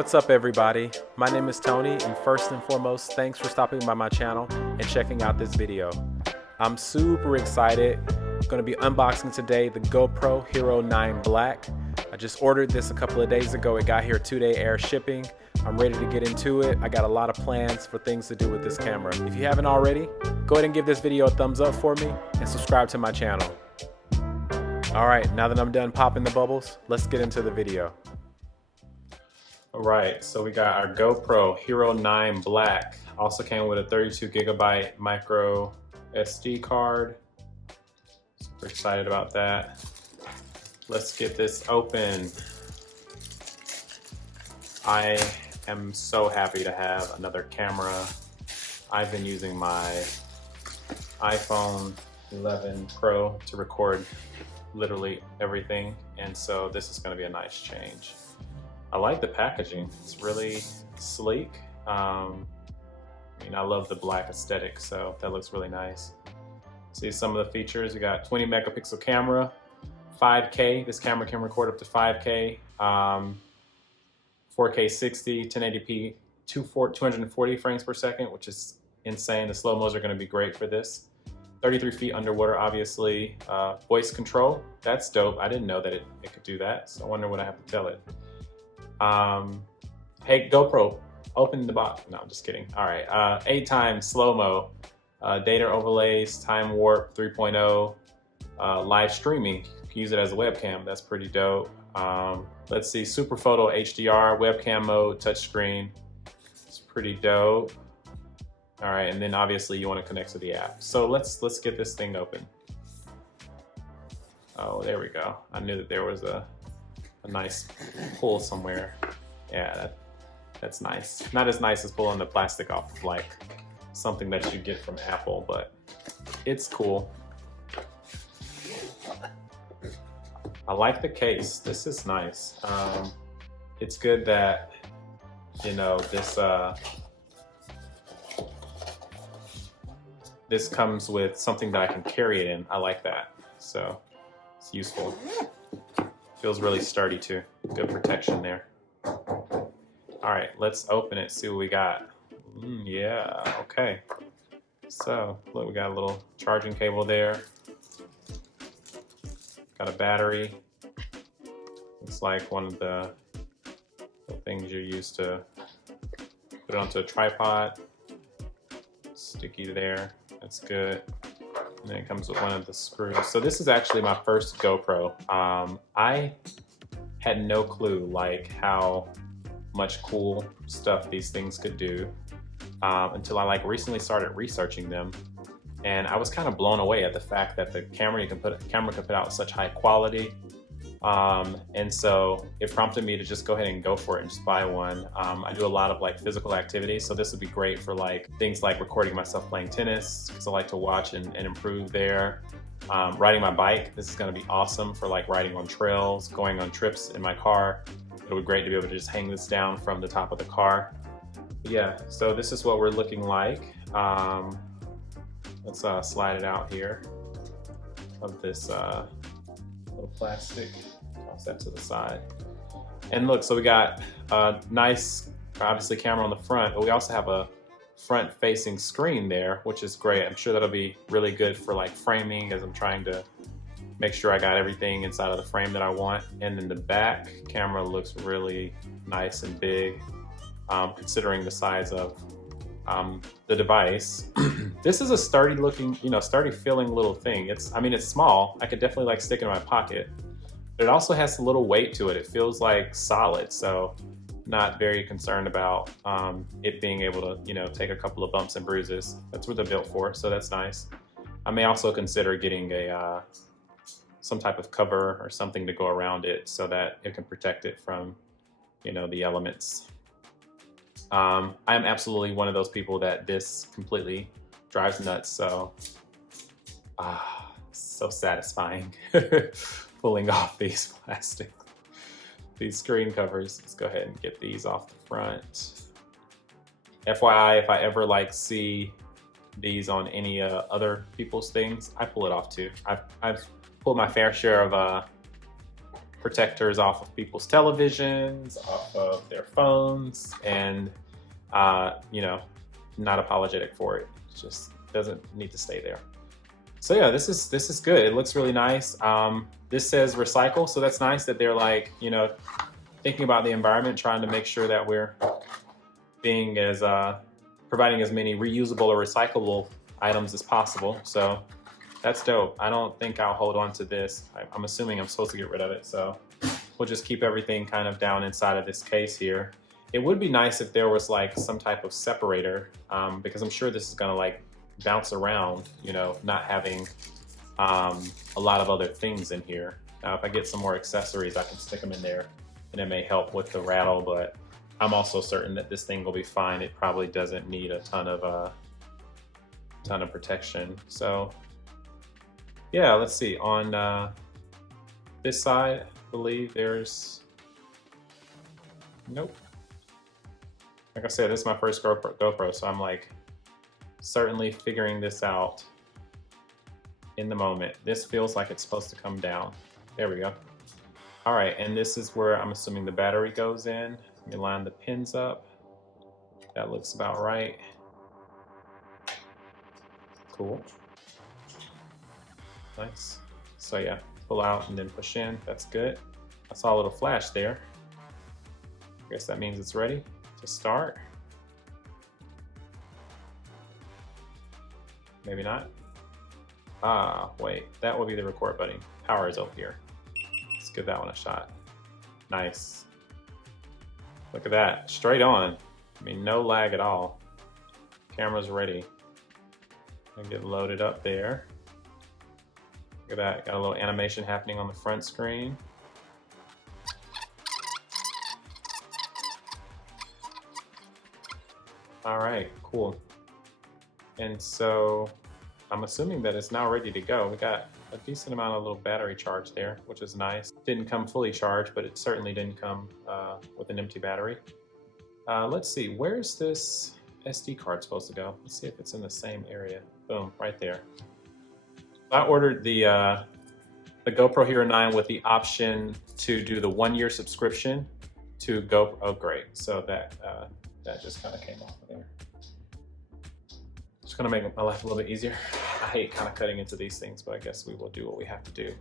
What's up everybody? My name is Tony, and first and foremost, thanks for stopping by my channel and checking out this video. I'm super excited. I'm going to be unboxing today the GoPro HERO9 Black. I just ordered this a couple of days ago. It got here 2-day air shipping. I'm ready to get into it. I got a lot of plans for things to do with this camera. If you haven't already, go ahead and give this video a thumbs up for me and subscribe to my channel. Alright, now that I'm done popping the bubbles, let's get into the video. Alright, so we got our GoPro HERO9 Black. Also came with a 32GB micro SD card. Super excited about that. Let's get this open. I am so happy to have another camera. I've been using my iPhone 11 Pro to record literally everything, and so this is going to be a nice change. I like the packaging. It's really sleek. I love the black aesthetic, so that looks really nice. See some of the features. We got 20 megapixel camera, 5K. This camera can record up to 5K, 4K 60, 1080p, 240 frames per second, which is insane. The slow-mos are going to be great for this. 33 feet underwater, obviously. Voice control, that's dope. I didn't know that it could do that, so I wonder what I have to tell it. Hey GoPro, open the box. No, I'm just kidding. All right, 8x slow-mo, data overlays, time warp 3.0, live streaming. You can use it as a webcam. That's pretty dope. Let's see, super photo HDR, webcam mode, touchscreen. It's pretty dope. All right, and then obviously you want to connect to the app. So let's get this thing open. Oh, there we go. I knew that there was a nice pull somewhere. Yeah, that's nice. Not as nice as pulling the plastic off of like something that you get from Apple, but it's cool. I like the case. This is nice. It's good that, you know, this comes with something that I can carry it in. I like that. So it's useful. Feels really sturdy too. Good protection there. All right, let's open it, see what we got. Yeah, okay. So look, we got a little charging cable there. Got a battery. It's like one of the things you use to put it onto a tripod. Sticky there, that's good. And then it comes with one of the screws. So this is actually my first GoPro. I had no clue like how much cool stuff these things could do until I like recently started researching them. And I was kind of blown away at the fact that the camera can put out such high quality. And so it prompted me to just go ahead and go for it and just buy one. I do a lot of like physical activities, so this would be great for like things like recording myself playing tennis, because I like to watch and improve there. Riding my bike, this is going to be awesome for like riding on trails, going on trips in my car. It would be great to be able to just hang this down from the top of the car. But yeah, so this is what we're looking like. Let's slide it out here of this little plastic. Toss that to the side. And look, so we got a nice, obviously, camera on the front, but we also have a front-facing screen there, which is great. I'm sure that'll be really good for like framing, as I'm trying to make sure I got everything inside of the frame that I want. And then the back camera looks really nice and big, considering the size of the device. This is a sturdy looking, sturdy feeling little thing. It's small. I could definitely like stick it in my pocket, but it also has a little weight to it. It feels like solid, so not very concerned about it being able to, take a couple of bumps and bruises. That's what they're built for, so that's nice. I may also consider getting some type of cover or something to go around it so that it can protect it from, the elements. I am absolutely one of those people that this completely drives nuts, so so satisfying pulling off these screen covers. Let's go ahead and get these off the front. FYI, if I ever like see these on any other people's things, I pull it off too. I've pulled my fair share of protectors off of people's televisions, off of their phones, and you know, not apologetic for it. It just doesn't need to stay there. So yeah, this is good. It looks really nice. This says recycle, so that's nice that they're like, you know, thinking about the environment, trying to make sure that we're being as providing as many reusable or recyclable items as possible. So that's dope. I don't think I'll hold on to this. I'm assuming I'm supposed to get rid of it, so we'll just keep everything kind of down inside of this case here. It would be nice if there was like some type of separator, because I'm sure this is gonna like bounce around, you know, not having a lot of other things in here. Now, if I get some more accessories, I can stick them in there and it may help with the rattle, but I'm also certain that this thing will be fine. It probably doesn't need a ton of protection. So yeah, let's see. On this side, I believe there's, nope. Like I said, this is my first GoPro, so I'm like certainly figuring this out in the moment. This feels like it's supposed to come down. There we go. All right, and this is where I'm assuming the battery goes in. Let me line the pins up. That looks about right. Cool. Nice. So yeah, pull out and then push in. That's good. I saw a little flash there. I guess that means it's ready to start. Maybe not. Ah, wait, that will be the record button. Power is over here. Let's give that one a shot. Nice. Look at that, straight on. I mean, no lag at all. Camera's ready. I get loaded up there. Look at that, got a little animation happening on the front screen. All right, cool. And so I'm assuming that it's now ready to go. We got a decent amount of little battery charge there, which is nice. Didn't come fully charged, but it certainly didn't come with an empty battery. Let's see, where's this SD card supposed to go? Let's see if it's in the same area. Boom, right there. I ordered the GoPro HERO9 with the option to do the 1-year subscription to GoPro. Oh, great. So that just kind of came off of there. Just gonna make my life a little bit easier. I hate kind of cutting into these things, but I guess we will do what we have to do.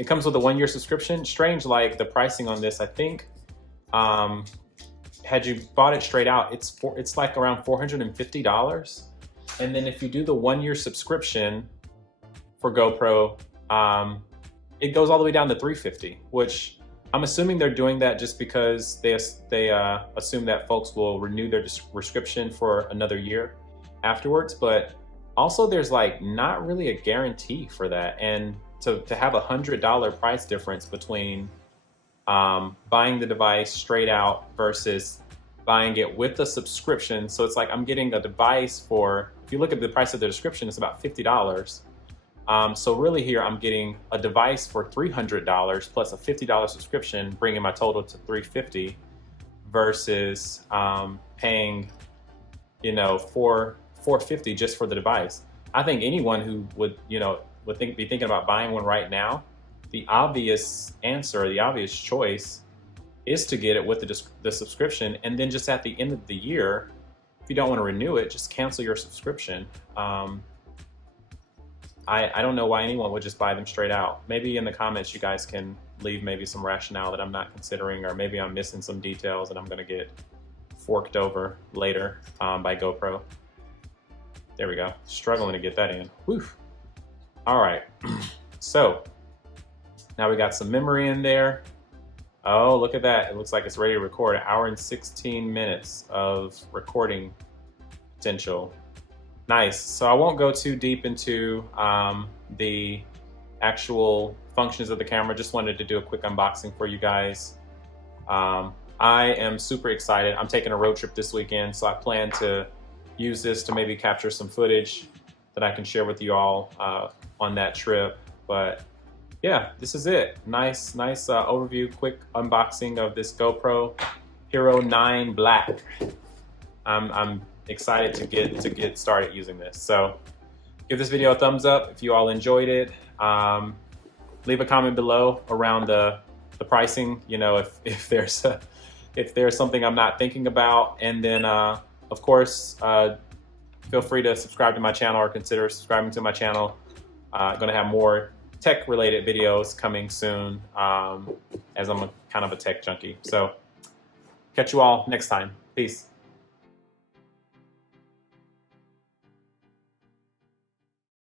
It comes with a 1-year subscription. Strange, like the pricing on this, I think, had you bought it straight out, it's like around $450. And then if you do the 1-year subscription for GoPro, it goes all the way down to $350, which I'm assuming they're doing that just because they assume that folks will renew their subscription for another year afterwards. But also there's like not really a guarantee for that. And to have $100 price difference between buying the device straight out versus buying it with a subscription. So it's like I'm getting a device for, if you look at the price of the description, it's about $50. So really here I'm getting a device for $300 plus a $50 subscription, bringing my total to $350 versus paying, you know, $450 just for the device. I think anyone who would, you know, be thinking about buying one right now, the obvious answer, the obvious choice is to get it with the subscription, and then just at the end of the year, if you don't want to renew it, just cancel your subscription. I don't know why anyone would just buy them straight out. Maybe in the comments you guys can leave maybe some rationale that I'm not considering, or maybe I'm missing some details and I'm gonna get forked over later by GoPro. There we go, struggling to get that in. Whew. All right, so now we got some memory in there. Oh, look at that. It looks like it's ready to record. 1 hour and 16 minutes of recording potential. Nice. So I won't go too deep into the actual functions of the camera. Just wanted to do a quick unboxing for you guys. I am super excited. I'm taking a road trip this weekend, so I plan to use this to maybe capture some footage that I can share with you all on that trip. But yeah, this is it. Nice overview, quick unboxing of this GoPro HERO9 Black. I'm excited to get started using this. So give this video a thumbs up if you all enjoyed it. leave a comment below around the pricing. You know, if there's something I'm not thinking about, and then of course feel free to subscribe to my channel or consider subscribing to my channel. Going to have more tech related videos coming soon, as I'm kind of a tech junkie. So catch you all next time. Peace.